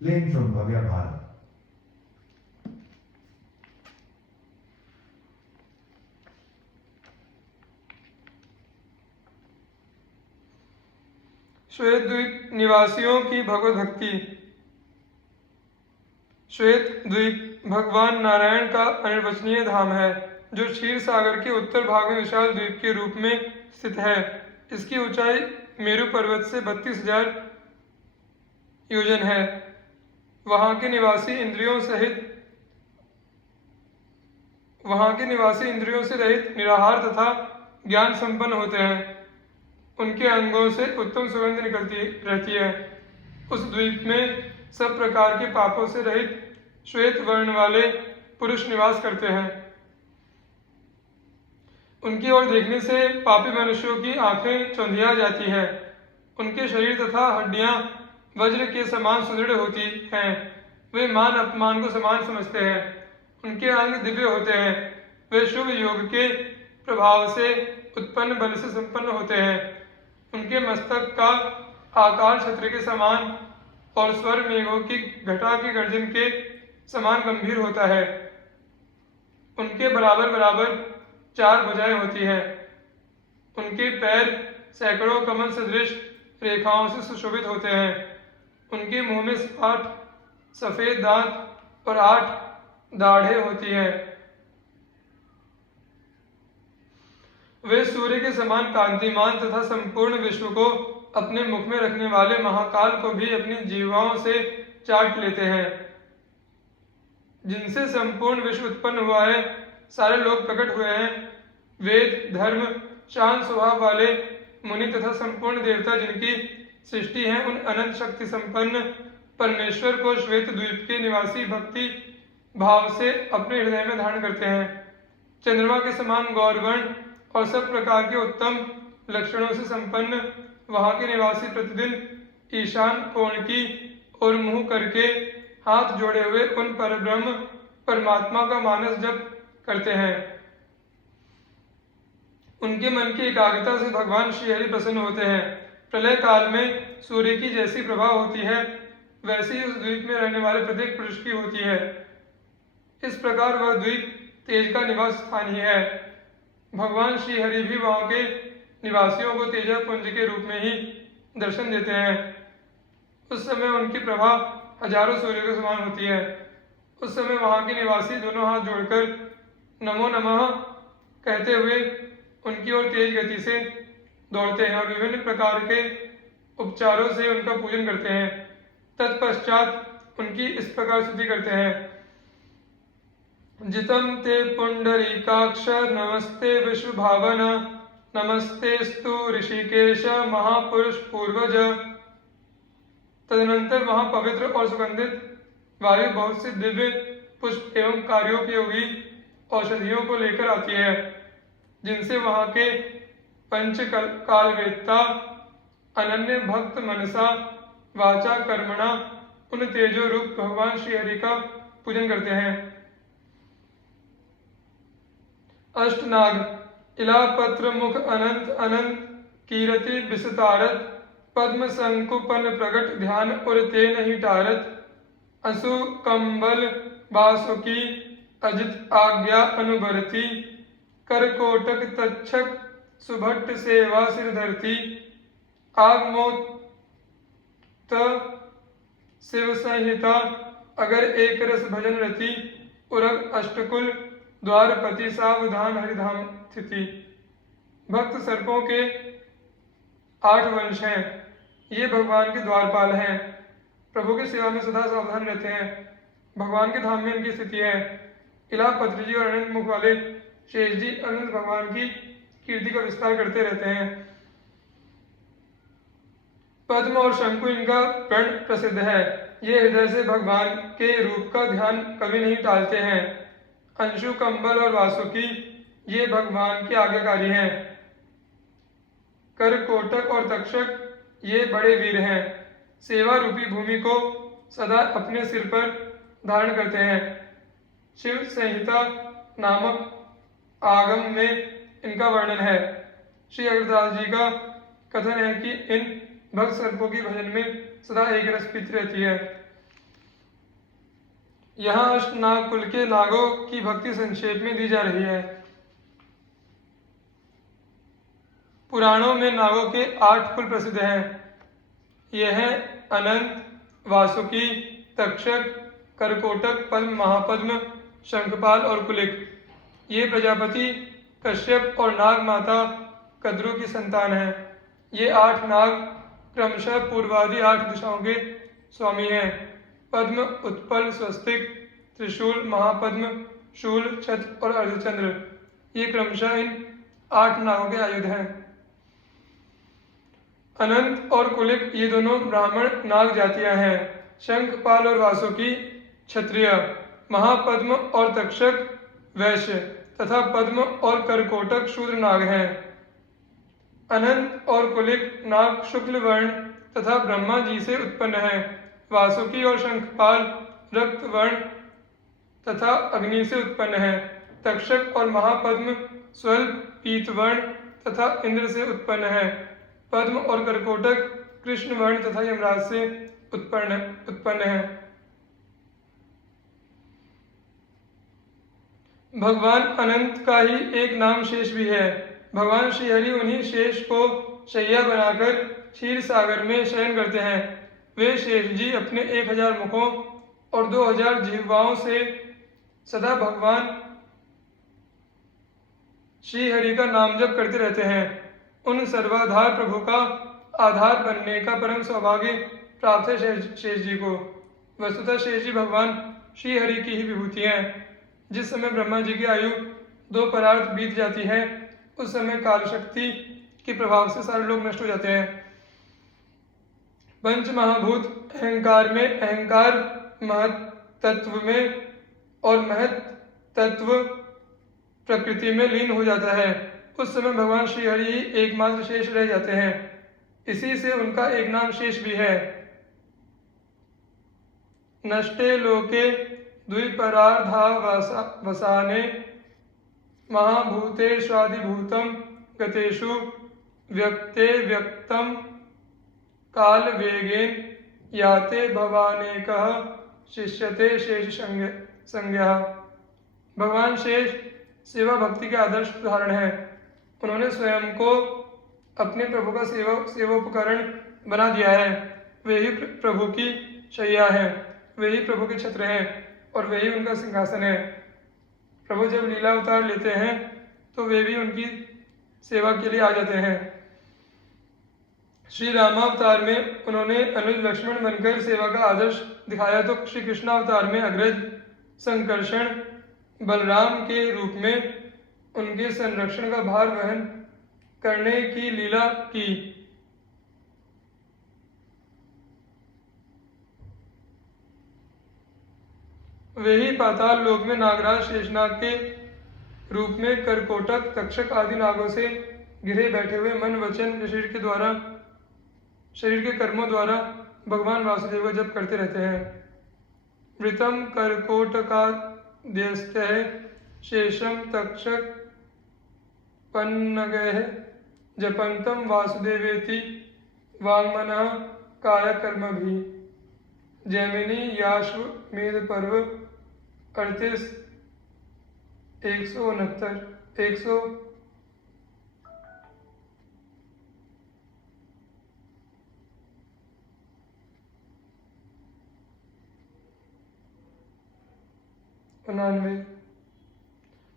Claim from Bhavya Bharat. श्वेत द्वीप निवासियों की भगवत भक्ति। श्वेत द्वीप भगवान नारायण का अनिर्वचनीय धाम है जो क्षीर सागर के उत्तर भाग में विशाल द्वीप के रूप में स्थित है। इसकी ऊंचाई मेरु पर्वत से 32,000 योजन है। वहाँ के निवासी इंद्रियों से रहित निराहार तथा ज्ञान संपन्न होते हैं। उनके अंगों से उत्तम सुगंध निकलती रहती है। उस द्वीप में सब प्रकार के पापों से रहित श्वेत वर्ण वाले पुरुष निवास करते हैं। उनकी ओर देखने से पापी मनुष्यों की आंखें चौंधिया जाती हैं। उनके शरीर तथा हड्डियां वज्र के समान सुदृढ़ होती हैं। वे मान अपमान को समान समझते हैं। उनके अंग दिव्य होते हैं। वे शुभ योग के प्रभाव से उत्पन्न बल से संपन्न होते हैं। उनके मस्तक का आकार छत्र के समान और स्वर मेघों की घटा के गर्जन के समान गंभीर होता है। उनके बराबर बराबर 4 भुजाएं होती हैं। उनके पैर सैकड़ों कमल सदृश रेखाओं से सुशोभित होते हैं। उनके मुंह में 8 सफेद दांत और 8 दाढ़ें होती हैं। वे सूर्य के समान कांतिमान तथा संपूर्ण विश्व को अपने मुख में रखने वाले महाकाल को भी अपनी जीवाओं से चाट लेते हैं। जिनसे संपूर्ण विश्व उत्पन्न हुआ है, सारे लोग प्रकट हुए हैं। वेद धर्म शांत स्वभाव वाले मुनि तथा संपूर्ण देवता जिनकी सृष्टि है, उन अनंत शक्ति संपन्न परमेश्वर को श्वेत द्वीप के निवासी भक्ति भाव से अपने हृदय में धारण करते हैं। चंद्रमा के समान गौरवर्ण और सब प्रकार के उत्तम लक्षणों से संपन्न वहां के निवासी प्रतिदिन ईशान कोण की ओर मुंह करके हाथ जोड़े हुए उन परब्रह्म परमात्मा का मानस जप करते हैं। उनके मन की एकाग्रता से भगवान श्रीहरि प्रसन्न होते हैं। प्रलय काल में सूर्य की जैसी प्रभा होती है, वैसे ही उस द्वीप में रहने वाले प्रत्येक पुरुष की होती है। इस प्रकार वह द्वीप तेज का निवास स्थान ही है। भगवान श्रीहरि भी वहां के निवासियों को तेजा पुंज के रूप में ही दर्शन देते हैं। उस समय उनकी प्रभा हजारों सूर्य के समान होती है। उस समय वहां के निवासी दोनों हाथ जोड़कर नमो नमः कहते हुए उनकी ओर तेज गति से दौड़ते हैं और विभिन्न प्रकार के उपचारों से उनका पूजन करते हैं। तत्पश्चात उनकी इस प्रकार स्तुति करते हैं। जितम ते पुंडरीकाक्ष नमस्ते विश्व भावन नमस्तेस्तु ऋषिकेश महापुरुष पूर्वज। तदनंतर वहां पवित्र और सुगंधित वायु बहुत से दिव्य पुष्प एवं कार्योपयोगी औषधियों को लेकर आती है, जिनसे वहां के पंच कालवेत्ता अनन्य भक्त मनसा वाचा कर्मणा उन तेजो रूप भगवान श्रीहरि का पूजन करते हैं। अष्टनाग इलापत्र मुख अनंत अनंत कीरति विस्तारत पद्म संकुपन प्रगट ध्यान उर तेन ही टारत असु कंबल बासुकी अजित आज्ञा अनुबरती करकोटक तक्षक सुभट्ट सेवा सिर धरती आगमोत शिव संहिता अगर एक रस भजन रति उरग अष्टकुल द्वारपति सावधान हरिधाम स्थिति। भक्त सर्पों के 8 वंश हैं। ये भगवान के द्वारपाल हैं। प्रभु की सेवा में सदा सावधान रहते हैं। भगवान के धाम में इनकी स्थिति है। इलापत्र जी और अनंत मुख वाले शेष जी अनंत भगवान की कीर्ति का विस्तार करते रहते हैं। पद्म और शंकु इनका प्रण प्रसिद्ध है। ये हृदय से भगवान के रूप का ध्यान कभी नहीं टालते हैं। अंशु कंबल और वासुकी ये भगवान के आज्ञाकारी हैं। करकोटक और तक्षक ये बड़े वीर हैं। सेवा रूपी भूमि को सदा अपने सिर पर धारण करते हैं। शिव संहिता नामक आगम में इनका वर्णन है। श्री अग्रदास जी का कथन है कि इन भक्त सर्पों की भजन में सदा एक रस प्रीति रहती है। यहाँ अष्टनाग कुल के नागों की भक्ति संक्षेप में दी जा रही है। पुराणों में नागों के 8 कुल प्रसिद्ध हैं। ये हैं अनंत, वासुकी, तक्षक, करकोटक, पद्म, महापद्म, शंखपाल और कुलिक। ये प्रजापति कश्यप और नाग माता कद्रु की संतान हैं। ये 8 नाग क्रमशः पूर्वादि 8 दिशाओं के स्वामी हैं। पद्म, उत्पल, स्वस्तिक, त्रिशूल, महापद्म, शूल, छत्र और अर्धचंद्र, ये क्रमशः इन 8 नागों के आयुध हैं। अनंत और कुलिक ये दोनों ब्राह्मण नाग जातियां हैं। शंखपाल और वासुकी क्षत्रिय, महापद्म और तक्षक वैश्य तथा पद्म और करकोटक शूद्र नाग हैं। अनंत और कुलिक नाग शुक्ल वर्ण तथा ब्रह्मा जी से उत्पन्न हैं। वासुकी और शंखपाल रक्त वर्ण तथा अग्नि से उत्पन्न हैं। तक्षक और महापद्म स्वल्प पीत वर्ण तथा इंद्र से उत्पन्न हैं। पद्म और करकोटक कृष्ण वर्ण तथा यमराज से उत्पन्न हैं। भगवान अनंत का ही एक नाम शेष भी है। भगवान श्रीहरि उन्हीं शेष को शैया बनाकर क्षीर सागर में शयन करते हैं। वे शेष जी अपने 1000 मुखों और 2000 जिह्वाओं से सदा भगवान श्रीहरि का नाम जप करते रहते हैं। उन सर्वाधार प्रभु का आधार बनने का परम सौभाग्य प्राप्त है शेष जी को। वस्तुतः शेष जी भगवान श्रीहरि की ही विभूति हैं। जिस समय ब्रह्मा जी की आयु 2 परार्थ बीत जाती है, उस समय काल शक्ति के प्रभाव से सारे लोग नष्ट हो जाते हैं। पंच महाभूत अहंकार में, अहंकार महत तत्व में और महत तत्व प्रकृति में लीन हो जाता है। उस समय भगवान श्रीहरि ही एकमात्र शेष रह जाते हैं। इसी से उनका एक नाम शेष भी है। नष्टे लोके द्विपरार्धा वसाने महाभूतेष्वादिभूतं गतेषु व्यक्ते व्यक्तं काल वेगेन याते भवानेकः शिष्यते शेष संज्ञा। भगवान शेष सेवा भक्ति के आदर्श उदाहरण हैं। उन्होंने स्वयं को अपने प्रभु का सेवोपकरण बना दिया है। वे ही प्रभु की शैया हैं, वे ही प्रभु के छत्र हैं और वे ही उनका सिंहासन है। प्रभु जब लीला अवतार लेते हैं तो वे भी उनकी सेवा के लिए आ जाते हैं। श्री रामावतार में उन्होंने अनुज लक्ष्मण बनकर सेवा का आदर्श दिखाया, तो श्री कृष्णावतार में अग्रज संकर्षण बलराम के रूप में उनके संरक्षण का भार वहन करने की लीला की। वे ही पाताल लोक में नागराज शेषनाग के रूप में करकोटक तक्षक आदि नागों से घिरे बैठे हुए मन वचन शरीर के कर्मों द्वारा भगवान वासुदेव का जप करते रहते हैं। वृतम करकोटकाद्यस्तः शेषम तक्षक पन्नगैः जपंतम वासुदेवेति वाङ्मनः कायकर्मभिः। जैमिनी याश्वमेध पर्व 38 169 199।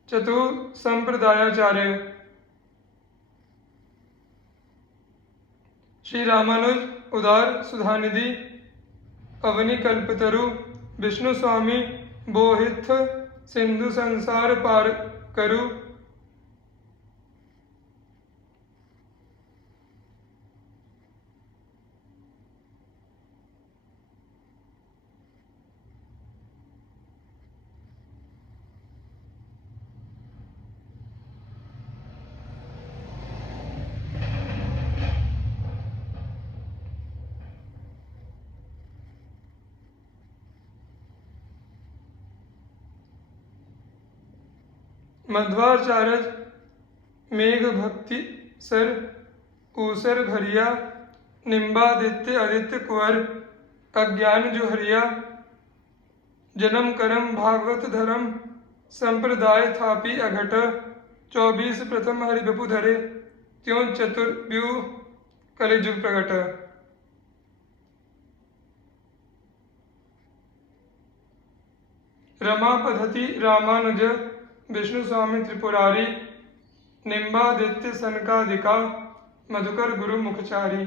चतुसंप्रदायाचार्य श्री रामानुज उदार सुधानिधि अवनी कल्पतरु विष्णु स्वामी बोहिथ सिंधु संसार पार करु। मध्वाचार्य मेघ भक्ति सर ऊसर भरिया निम्बादित्य आदित्य कुंवर अज्ञान जो हरिया जन्म करम भागवत धर्म संप्रदाय थापी अघट 24 प्रथम हरिबपु धरे त्यों चतुर्व्यूह कलिजुग प्रगट। रमा पद्धति रामानुज विष्णु स्वामी त्रिपुरारी निम्बादित्य सनकादिका मधुकर गुरु मुखचारी।